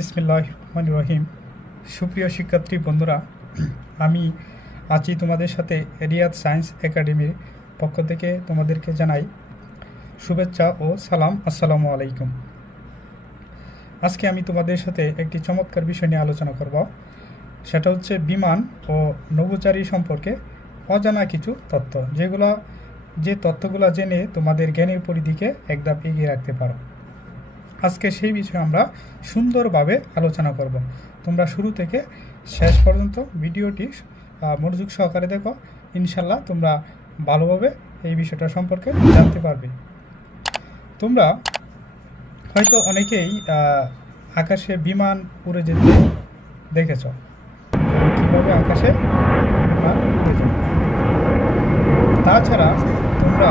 বিসমিল্লাহির রহমানির রহিম। সুপ্রিয় শিক্ষার্থী বন্ধুরা, আমি আছি তোমাদের সাথে রিয়াদ সায়েন্স একাডেমির পক্ষ থেকে তোমাদেরকে জানাই শুভেচ্ছা ও সালাম। আসসালামু আলাইকুম। আজকে আমি তোমাদের সাথে একটি চমৎকার বিষয় নিয়ে আলোচনা করব। সেটা হচ্ছে বিমান ও নভোচারী সম্পর্কে অজানা কিছু তথ্য, যে তথ্যগুলো জেনে তোমাদের জ্ঞানের পরিধিকে এক ধাপ এগিয়ে রাখতে পারো। আজকে সেই বিষয়ে আমরা সুন্দরভাবে আলোচনা করব। তোমরা শুরু থেকে শেষ পর্যন্ত ভিডিওটি মনোযোগ সহকারে দেখো, ইনশাল্লাহ তোমরা ভালোভাবে এই বিষয়টা সম্পর্কে জানতে পারবে। তোমরা হয়তো অনেকেই আকাশে বিমান উড়ে যেতে দেখেছ। কীভাবে আকাশে বিমান উড়ে যায়। তাছাড়া তোমরা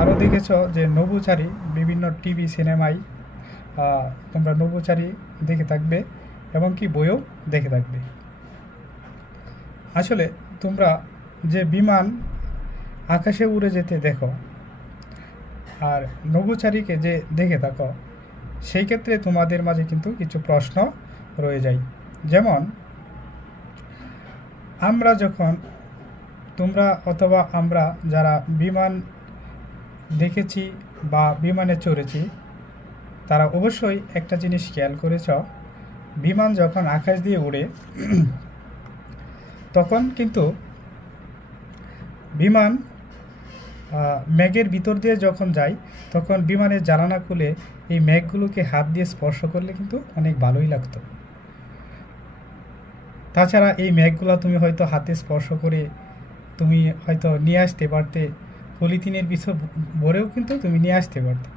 আরও দেখেছ যে নভোচারী বিভিন্ন টিভি সিনেমায় তোমরা নভোচারী দেখে থাকবে এবং কি বইও দেখে থাকবে। আসলে তোমরা যে বিমান আকাশে উড়ে যেতে দেখো আর নভোচারীকে যে দেখে থাকো, সেই ক্ষেত্রে তোমাদের মাঝে কিন্তু কিছু প্রশ্ন রয়ে যায়। যেমন তোমরা অথবা আমরা যারা বিমান দেখেছি বা বিমানে চড়েছি, তারা অবশ্যই একটা জিনিস খেয়াল করেছ, বিমান যখন আকাশ দিয়ে উড়ে তখন কিন্তু বিমান মেঘের ভিতর দিয়ে যখন যায়, তখন বিমানের জানালা খুলে এই মেঘগুলোকে হাত দিয়ে স্পর্শ করলে কিন্তু অনেক ভালোই লাগতো। তাছাড়া এই মেঘগুলো তুমি হয়তো হাতে স্পর্শ করে তুমি হয়তো নিয়ে আসতে পারতে, পলিথিনের পিছনে ভরেও কিন্তু তুমি নিয়ে আসতে পারতে।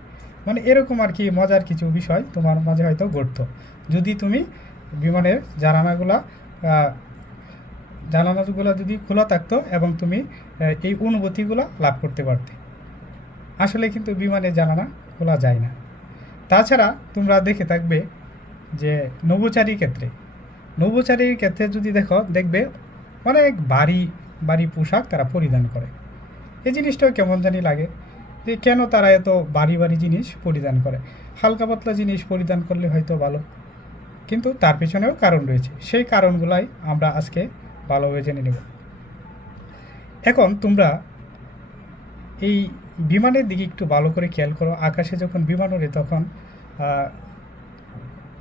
মানে এরকম আর কি মজার কিছু বিষয় তোমার মাঝে হয়তো ঘটতো, যদি তুমি বিমানের জানালাগুলো যদি খোলা থাকতো এবং তুমি এই অনুভূতিগুলো লাভ করতে পারতে। আসলে কিন্তু বিমানের জানালা খোলা যায় না। তাছাড়া তোমরা দেখে থাকবে যে নভোচারীর ক্ষেত্রে যদি দেখবে অনেক ভারী পোশাক তারা পরিধান করে। এই জিনিসটাও কেমন জানি লাগে যে কেন তারা এত ভারী জিনিস পরিধান করে। হালকা পাতলা জিনিস পরিধান করলে হয়তো ভালো, কিন্তু তার পেছনেও কারণ রয়েছে। সেই কারণগুলাই আমরা আজকে ভালোভাবে জেনে নেব। এখন তোমরা এই বিমানের দিকে একটু ভালো করে খেয়াল করো। আকাশে যখন বিমান ওড়ে তখন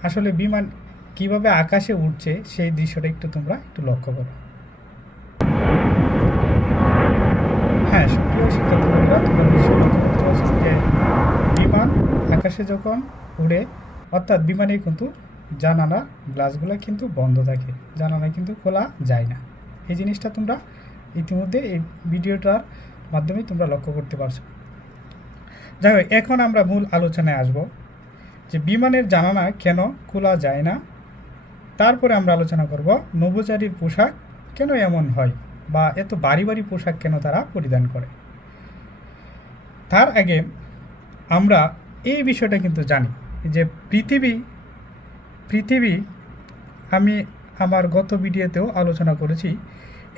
আসলে বিমান কিভাবে আকাশে উঠছে সেই দৃশ্যটা তোমরা একটু লক্ষ্য করো। হ্যাঁ, সুপ্রিয় শিক্ষার্থীরা, তোমরা নিশ্চয়ই লক্ষ্য করতে পারছো যে বিমান আকাশে যখন উড়ে, অর্থাৎ বিমানে কিন্তু জানালা গ্লাসগুলো কিন্তু বন্ধ থাকে, জানালা কিন্তু খোলা যায় না। এই জিনিসটা তোমরা ইতিমধ্যে এই ভিডিওটার মাধ্যমে তোমরা লক্ষ্য করতে পারছো। যাই হোক, এখন আমরা মূল আলোচনায় আসব যে বিমানের জানালা কেন খোলা যায় না। তারপরে আমরা আলোচনা করব নভোচারীর পোশাক কেন এমন হয় বা এত ভারী পোশাক কেন তারা পরিধান করে। তার আগে আমরা এই বিষয়টা কিন্তু জানি যে পৃথিবী আমি আমার গত ভিডিওতেও আলোচনা করেছি,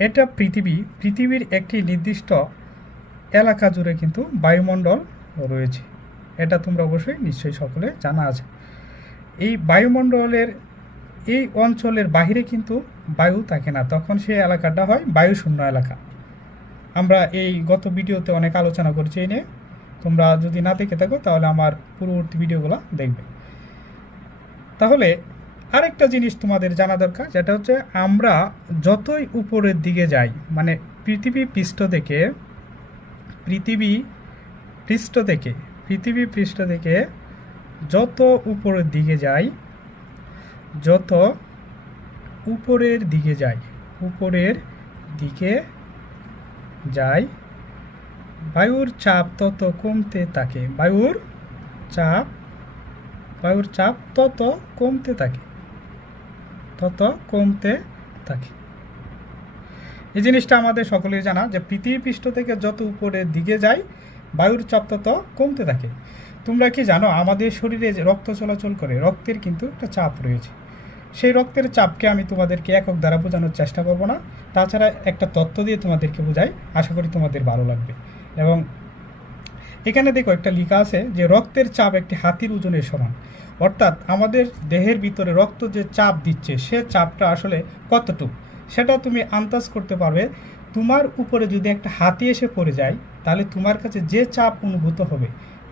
এটা পৃথিবীর একটি নির্দিষ্ট এলাকা জুড়ে কিন্তু বায়ুমণ্ডল রয়েছে। এটা তোমরা অবশ্যই নিশ্চয়ই সকলে জানা আছে। এই বায়ুমণ্ডলের এই অঞ্চলের বাহিরে কিন্তু বায়ু থাকে না, তখন সেই এলাকাটা হয় বায়ুশূন্য এলাকা। আমরা এই গত ভিডিওতে অনেক আলোচনা করেছি এই নিয়ে। তোমরা যদি না দেখে থাকো তাহলে আমার পূর্ববর্তী ভিডিওগুলো দেখবে। তাহলে আরেকটা জিনিস তোমাদের জানা দরকার, যেটা হচ্ছে আমরা যতই উপরের দিকে যাই, মানে পৃথিবী পৃষ্ঠ থেকে যত উপরের দিকে যাই বায়ুর চাপ তত কমতে থাকে, বায়ুর চাপ তত কমতে থাকে। এই জিনিসটা আমাদের সকলেই জানা যে পৃথিবী পৃষ্ঠ থেকে যত উপরের দিকে যায় বায়ুর চাপ তত কমতে থাকে। তোমরা কি জানো, আমাদের শরীরে যে রক্ত চলাচল করে, রক্তের কিন্তু একটা চাপ রয়েছে। সেই রক্তের চাপকে আমি তোমাদেরকে একক দ্বারা বোঝানোর চেষ্টা করব না, তাছাড়া একটা তথ্য দিয়ে তোমাদেরকে বোঝাই, আশা করি তোমাদের ভালো লাগবে। এবং এখানে দেখো একটা লেখা আছে যে রক্তের চাপ একটি হাতির ওজনের সমান। অর্থাৎ আমাদের দেহের ভিতরে রক্ত যে চাপ দিচ্ছে সে চাপটা আসলে কতটুকু সেটা তুমি আন্দাজ করতে পারবে। তোমার উপরে যদি একটা হাতি এসে পড়ে যায় তাহলে তোমার কাছে যে চাপ অনুভূত হবে,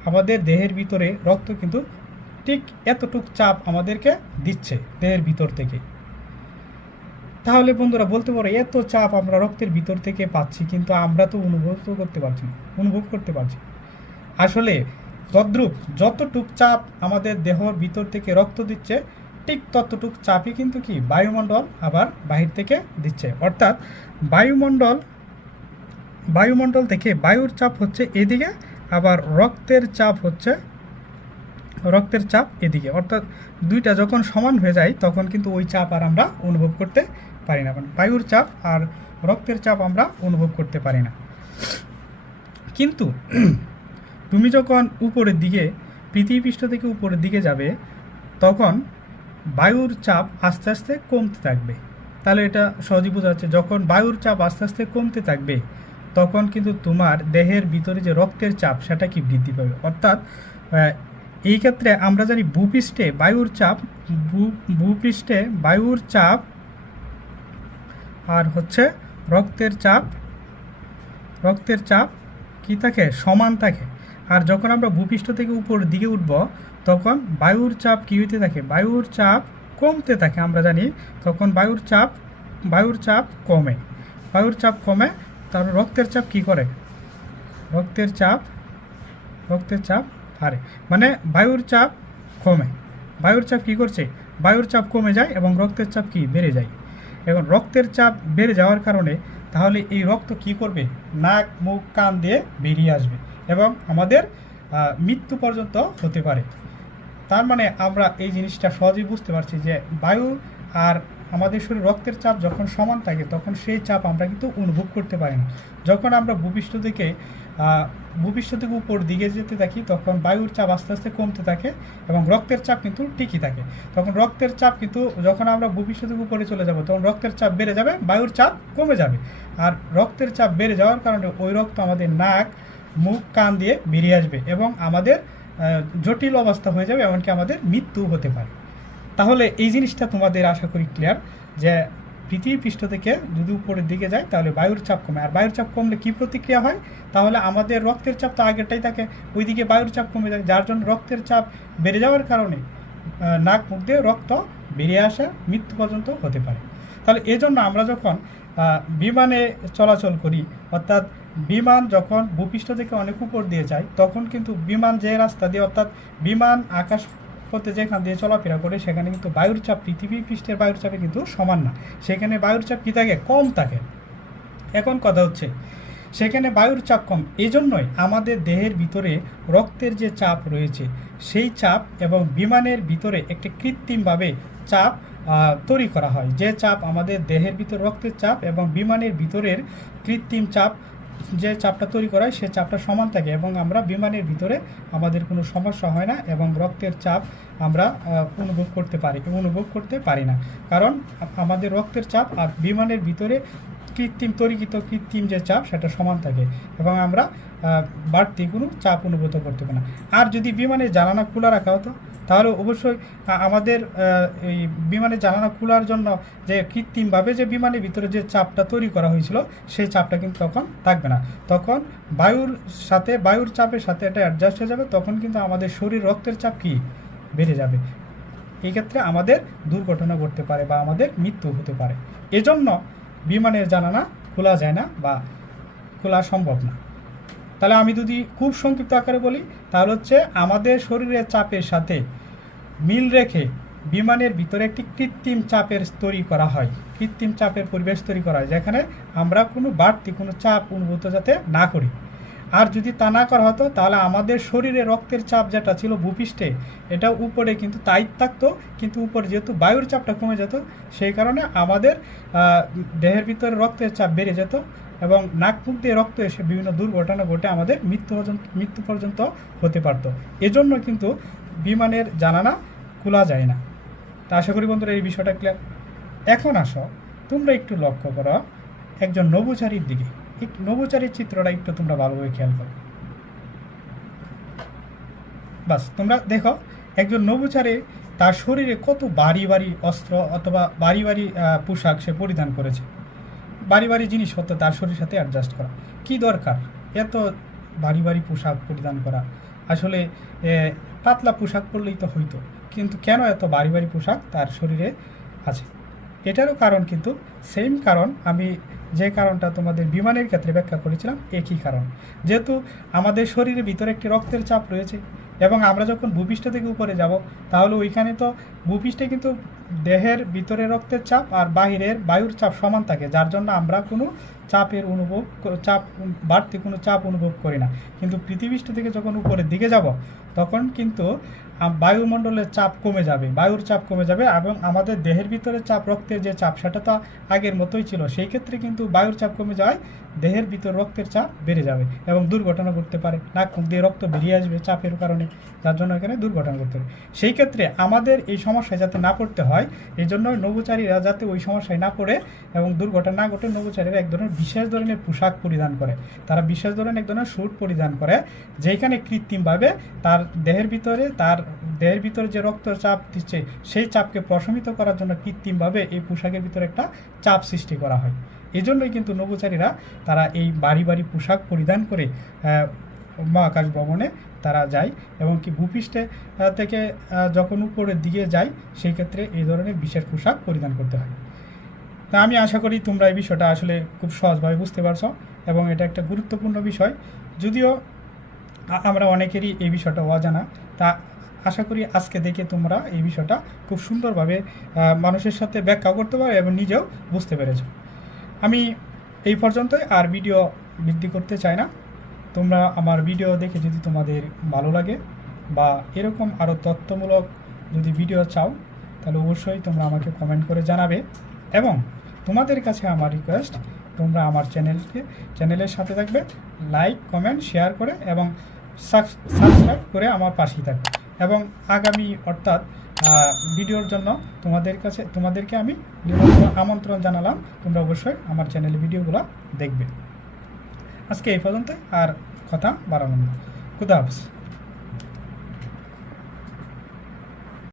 আমাদের দেহের ভিতরে রক্ত কিন্তু ঠিক এতটুক চাপ আমাদেরকে দিচ্ছে দেহের ভিতর থেকে। তাহলে বন্ধুরা বলতে পারো এত চাপ আমরা রক্তের ভিতর থেকে পাচ্ছি, কিন্তু আমরা তো অনুভব করতে পারছি না। আসলে তদ্রূপ যতটুক চাপ আমাদের দেহর ভিতর থেকে রক্ত দিচ্ছে ঠিক ততটুক চাপই কিন্তু কি বায়ুমণ্ডল আবার বাহির থেকে দিচ্ছে। অর্থাৎ বায়ুমণ্ডল থেকে বায়ুর চাপ হচ্ছে এদিকে, আবার রক্তের চাপ এদিকে। অর্থাৎ দুইটা যখন সমান হয়ে যায় তখন কিন্তু ওই চাপ আর আমরা অনুভব করতে পারি না, মানে বায়ুর চাপ আর রক্তের চাপ আমরা অনুভব করতে পারি না। কিন্তু তুমি যখন উপরের দিকে পৃথিবীপৃষ্ঠ থেকে উপরের দিকে যাবে তখন বায়ুর চাপ আস্তে আস্তে কমতে থাকবে। তাহলে এটা সহজেই বোঝা যাচ্ছে, যখন বায়ুর চাপ আস্তে আস্তে কমতে থাকবে তখন কিন্তু তোমার দেহের ভিতরে যে রক্তের চাপ সেটা কি বৃদ্ধি পাবে। অর্থাৎ এই ক্ষেত্রে আমরা জানি ভূপৃষ্ঠে বায়ুর চাপ আর হচ্ছে রক্তের চাপ কি থাকে, সমান থাকে। আর যখন আমরা ভূপৃষ্ঠ থেকে উপরের দিকে উঠব তখন বায়ুর চাপ কি হইতে থাকে, বায়ুর চাপ কমতে থাকে। আমরা জানি তখন বায়ুর চাপ কমে তারপর রক্তের চাপ কি করে, রক্তের চাপ বাড়ে, মানে বায়ুর চাপ কমে। বায়ুর চাপ কি করছে, বায়ুর চাপ কমে যায় এবং রক্তের চাপ কি বেড়ে যায়। এবং রক্তের চাপ বেড়ে যাওয়ার কারণে তাহলে এই রক্ত কি করবে, নাক মুখ কান দিয়ে বেরিয়ে আসবে এবং আমাদের মৃত্যু পর্যন্ত হতে পারে। তার মানে আমরা এই জিনিসটা সহজেই বুঝতে পারছি যে বায়ু আর আমাদের শরীর রক্তের চাপ যখন সমান থাকে তখন সেই চাপ আমরা কিন্তু অনুভব করতে পারি না। যখন আমরা ভূপৃষ্ঠ থেকে উপর দিকে যেতে থাকি তখন বায়ুর চাপ আস্তে আস্তে কমতে থাকে এবং রক্তের চাপ কিন্তু ঠিকই থাকে। তখন রক্তের চাপ কিন্তু যখন আমরা ভূপৃষ্ঠ থেকে উপরে চলে যাব তখন রক্তের চাপ বেড়ে যাবে, বায়ুর চাপ কমে যাবে। আর রক্তের চাপ বেড়ে যাওয়ার কারণে ওই রক্ত আমাদের নাক মুখ কান দিয়ে বেরিয়ে আসবে এবং আমাদের জটিল অবস্থা হয়ে যাবে, এমনকি আমাদের মৃত্যু হতে পারে। তাহলে এই জিনিসটা তোমাদের আশা করি ক্লিয়ার যে পৃথিবী পৃষ্ঠ থেকে যদি উপরের দিকে যায় তাহলে বায়ুর চাপ কমে। আর বায়ুর চাপ কমলে কী প্রতিক্রিয়া হয়, তাহলে আমাদের রক্তের চাপ তো আগেরটাই থাকে, ওইদিকে বায়ুর চাপ কমে যায়, যার জন্য রক্তের চাপ বেড়ে যাওয়ার কারণে নাক মুখ দিয়ে রক্ত বেরিয়ে আসা মৃত্যু পর্যন্ত হতে পারে। তাহলে এজন্য আমরা যখন বিমানে চলাচল করি, অর্থাৎ বিমান যখন ভূপৃষ্ঠ থেকে অনেক উপর দিয়ে যায় তখন কিন্তু বিমান যে রাস্তা দিয়ে, অর্থাৎ বিমান আকাশ পথে যেখান দিয়ে চলাফেরা করে সেখানে কিন্তু বায়ুর চাপ পৃথিবী পৃষ্ঠের বায়ুর চাপে কিন্তু সমান না, সেখানে বায়ুর চাপ কী থাকে, কম থাকে। এখন কথা হচ্ছে সেখানে বায়ুর চাপ কম, এই জন্যই আমাদের দেহের ভিতরে রক্তের যে চাপ রয়েছে সেই চাপ এবং বিমানের ভিতরে একটি কৃত্রিমভাবে চাপ তৈরি করা হয়, যে চাপ আমাদের দেহের ভিতরে রক্তের চাপ এবং বিমানের ভিতরের কৃত্রিম চাপ যে চাপটা তৈরি করা হয় সে চাপটা সমান থাকে এবং আমরা বিমানের ভিতরে আমাদের কোনো সমস্যা হয় না এবং রক্তের চাপ আমরা অনুভব করতে পারি না, কারণ আমাদের রক্তের চাপ আর বিমানের ভিতরে কৃত্রিম যে চাপ সেটা সমান থাকে এবং আমরা বাড়তি কোনো চাপ অনুভূত করতে পারি না। আর যদি বিমানের জানালা খোলা রাখা হতো তাহলে অবশ্যই আমাদের এই বিমানের জানালা খোলার জন্য যে কৃত্রিমভাবে যে বিমানের ভিতরে যে চাপটা তৈরি করা হয়েছিল সেই চাপটা কিন্তু তখন থাকবে না, তখন বায়ুর চাপের সাথে এটা অ্যাডজাস্ট হয়ে যাবে, তখন কিন্তু আমাদের শরীর রক্তের চাপ কি বেড়ে যাবে। এই ক্ষেত্রে আমাদের দুর্ঘটনা ঘটতে পারে বা আমাদের মৃত্যু হতে পারে। এজন্য বিমানের জানালা খোলা যায় না বা খোলা সম্ভব না। তাহলে আমি যদি খুব সংক্ষিপ্ত আকারে বলি তাহলে হচ্ছে আমাদের শরীরের চাপের সাথে মিল রেখে বিমানের ভিতরে একটি কৃত্রিম চাপের তৈরি করা হয়, কৃত্রিম চাপের পরিবেশ তৈরি করা হয় যেখানে আমরা কোনো বাড়তি কোনো চাপ অনুভূত যাতে না করি। আর যদি তা না করা হতো তাহলে আমাদের শরীরে রক্তের চাপ যেটা ছিল ভূপৃষ্ঠে এটা উপরে কিন্তু তাই থাকতো, কিন্তু উপরে যেহেতু বায়ুর চাপটা কমে যেত সেই কারণে আমাদের দেহের ভিতরে রক্তের চাপ বেড়ে যেত এবং নাক মুখ দিয়ে রক্ত এসে বিভিন্ন দুর্ঘটনা ঘটে আমাদের মৃত্যু পর্যন্ত হতে পারত। এজন্য কিন্তু বিমানের জানালা খোলা যায় না। তা আশা করি বন্ধুরা এই বিষয়টা ক্লিয়ার। এখন আসো তোমরা একটু লক্ষ্য করো একজন নভোচারীর দিকে, নভোচারীর চিত্রটা একটু তোমরা ভালোভাবে খেয়াল করো। বাস তোমরা দেখো একজন নভোচারে তার শরীরে কত ভারী ভারী অস্ত্র অথবা ভারী ভারী পোশাক সে পরিধান করেছে, ভারী ভারী জিনিসপত্র তার শরীরের সাথে অ্যাডজাস্ট করা। কি দরকার এত ভারী ভারী পোশাক পরিধান করা? আসলে পাতলা পোশাক পরলেই তো হইতো, কিন্তু কেন এত ভারী ভারী পোশাক তার শরীরে আছে? এটারও কারণ কিন্তু সেম কারণ, আমি যে কারণটা তোমাদের বিমানের ক্ষেত্রে ব্যাখ্যা করেছিলাম একই কারণ। যেহেতু আমাদের শরীরের ভিতরে একটি রক্তের চাপ রয়েছে এবং আমরা যখন ভূপৃষ্ঠ থেকে উপরে যাব তাহলে ওইখানে তো ভূপৃষ্ঠে কিন্তু দেহের ভিতরে রক্তের চাপ আর বাহিরের বায়ুর চাপ সমান থাকে, যার জন্য আমরা কোনো বাড়তি কোনো চাপ অনুভব করি না। কিন্তু পৃথিবীষ্ঠ থেকে যখন উপরের দিকে যাব তখন কিন্তু বায়ুমণ্ডলের চাপ কমে যাবে, বায়ুর চাপ কমে যাবে এবং আমাদের দেহের ভিতরে চাপ, রক্তের যে চাপ সেটা তো আগের মতোই ছিল, সেই ক্ষেত্রে কিন্তু বায়ুর চাপ কমে যায়, দেহের ভিতর রক্তের চাপ বেড়ে যাবে এবং দুর্ঘটনা ঘটতে পারে, নাক মুখ দিয়ে রক্ত বেরিয়ে আসবে চাপের কারণে, যার জন্য এখানে দুর্ঘটনা ঘটতে পারে। সেই ক্ষেত্রে আমাদের এই সমস্যায় যাতে না পড়তে হয়, এই জন্য নভোচারীরা যাতে ওই সমস্যায় না পড়ে এবং দুর্ঘটনা না ঘটে, নভোচারীরা এক ধরনের বিশেষ ধরনের পোশাক পরিধান করে। তারা বিশেষ ধরনের এক ধরনের স্যুট পরিধান করে, যেখানে কৃত্রিমভাবে তার দেহের ভিতরে যে রক্তচাপ দিচ্ছে সেই চাপকে প্রশমিত করার জন্য কৃত্রিমভাবে এই পোশাকের ভিতরে একটা চাপ সৃষ্টি করা হয়। এই জন্যই কিন্তু নভোচারীরা তারা এই ভারী ভারী পোশাক পরিধান করে মহাকাশ ভ্রমণে তারা যায় এবং কি ভূপৃষ্ঠে থেকে যখন উপরের দিকে যায় সেই ক্ষেত্রে এই ধরনের বিশেষ পোশাক পরিধান করতে হয়। তা আমি আশা করি তোমরা এই বিষয়টা আসলে খুব সহজভাবে বুঝতে পারছো এবং এটা একটা গুরুত্বপূর্ণ বিষয়, যদিও আমরা অনেকেরই এই বিষয়টা অজানা। তা আশা করি আজকে দেখে তোমরা এই বিষয়টা খুব সুন্দরভাবে মানুষের সাথে ব্যাখ্যা করতে পারো এবং নিজেও বুঝতে পেরেছো। আমি এই পর্যন্তই, আর ভিডিও বৃদ্ধি করতে চাই না। তোমরা আমার ভিডিও দেখে যদি তোমাদের ভালো লাগে বা এরকম আরও তথ্যমূলক যদি ভিডিও চাও তাহলে অবশ্যই তোমরা আমাকে কমেন্ট করে জানাবে এবং তোমাদের কাছে আমার রিকোয়েস্ট, তোমরা আমার চ্যানেলের সাথে থাকবে, লাইক কমেন্ট শেয়ার করে এবং সাবস্ক্রাইব করে আমার পাশেই থাকবে এবং আগামী অর্থাৎ ভিডিওর জন্য তোমাদেরকে আমি আমন্ত্রণ জানালাম, তোমরা অবশ্যই আমার চ্যানেলে ভিডিওগুলো দেখবে। আজকে এই পর্যন্ত, আর কথা বাড়াবো না। খুদা হাফেজ।